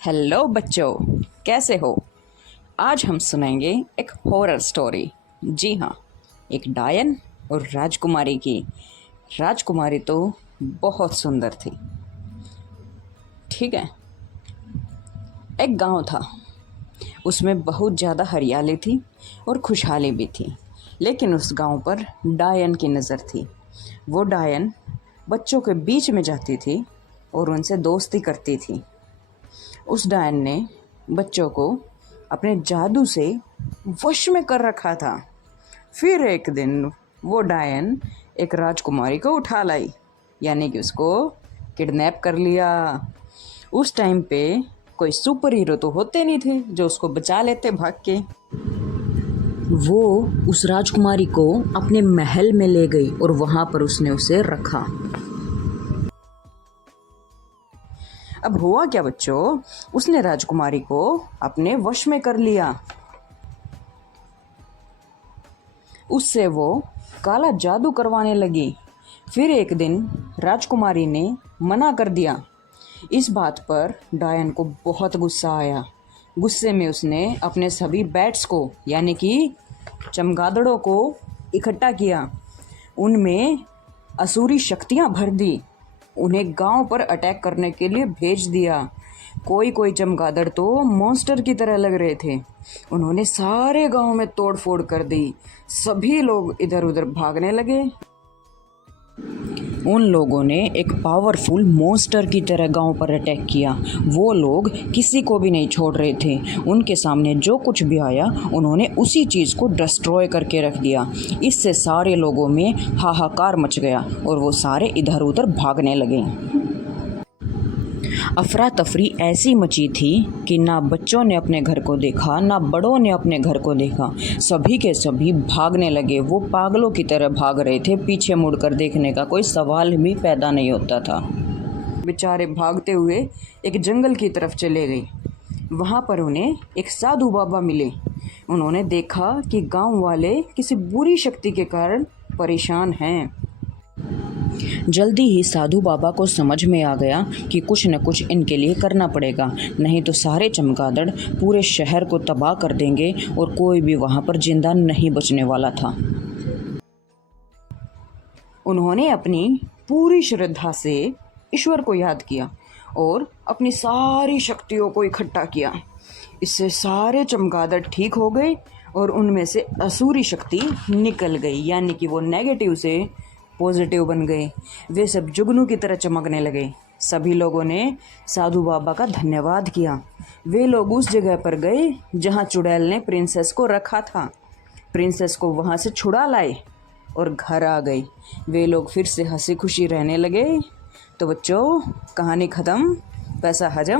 Hello बच्चों, कैसे हो। आज हम सुनेंगे एक हॉरर स्टोरी। जी हाँ, एक डायन और राजकुमारी की। राजकुमारी तो बहुत सुंदर थी। ठीक है। एक गांव था, उसमें बहुत ज़्यादा हरियाली थी और खुशहाली भी थी। लेकिन उस गांव पर डायन की नज़र थी। वो डायन बच्चों के बीच में जाती थी और उनसे दोस्ती करती थी। उस डायन ने बच्चों को अपने जादू से वश में कर रखा था। फिर एक दिन वो डायन एक राजकुमारी को उठा लाई, यानी कि उसको किडनैप कर लिया। उस टाइम पे कोई सुपर हीरो तो होते नहीं थे जो उसको बचा लेते भाग के। वो उस राजकुमारी को अपने महल में ले गई और वहां पर उसने उसे रखा। अब हुआ क्या बच्चों, उसने राजकुमारी को अपने वश में कर लिया। उससे वो काला जादू करवाने लगी। फिर एक दिन राजकुमारी ने मना कर दिया। इस बात पर डायन को बहुत गुस्सा आया। गुस्से में उसने अपने सभी बैट्स को, यानी कि चमगादड़ों को इकट्ठा किया। उनमें असुरी शक्तियां भर दी। उन्हें गांव पर अटैक करने के लिए भेज दिया। कोई कोई चमगादड़ तो मॉन्स्टर की तरह लग रहे थे। उन्होंने सारे गांव में तोड़ फोड़ कर दी। सभी लोग इधर उधर भागने लगे। उन लोगों ने एक पावरफुल मॉन्स्टर की तरह गांव पर अटैक किया। वो लोग किसी को भी नहीं छोड़ रहे थे। उनके सामने जो कुछ भी आया उन्होंने उसी चीज़ को डिस्ट्रॉय करके रख दिया। इससे सारे लोगों में हाहाकार मच गया और वो सारे इधर उधर भागने लगे। अफरा तफरी ऐसी मची थी कि ना बच्चों ने अपने घर को देखा, ना बड़ों ने अपने घर को देखा। सभी के सभी भागने लगे। वो पागलों की तरह भाग रहे थे। पीछे मुड़कर देखने का कोई सवाल भी पैदा नहीं होता था। बेचारे भागते हुए एक जंगल की तरफ चले गए। वहाँ पर उन्हें एक साधु बाबा मिले। उन्होंने देखा कि गांव वाले किसी बुरी शक्ति के कारण परेशान हैं। जल्दी ही साधु बाबा को समझ में आ गया कि कुछ न कुछ इनके लिए करना पड़ेगा, नहीं तो सारे चमगादड़ पूरे शहर को तबाह कर देंगे और कोई भी वहां पर जिंदा नहीं बचने वाला था। उन्होंने अपनी पूरी श्रद्धा से ईश्वर को याद किया और अपनी सारी शक्तियों को इकट्ठा किया। इससे सारे चमगादड़ ठीक हो गए और उनमें से असुरी शक्ति निकल गई, यानी कि वो नेगेटिव से पॉजिटिव बन गए। वे सब जुगनू की तरह चमकने लगे। सभी लोगों ने साधु बाबा का धन्यवाद किया। वे लोग उस जगह पर गए जहां चुड़ैल ने प्रिंसेस को रखा था। प्रिंसेस को वहां से छुड़ा लाए और घर आ गई। वे लोग फिर से हंसी खुशी रहने लगे। तो बच्चों, कहानी ख़त्म, पैसा हजम।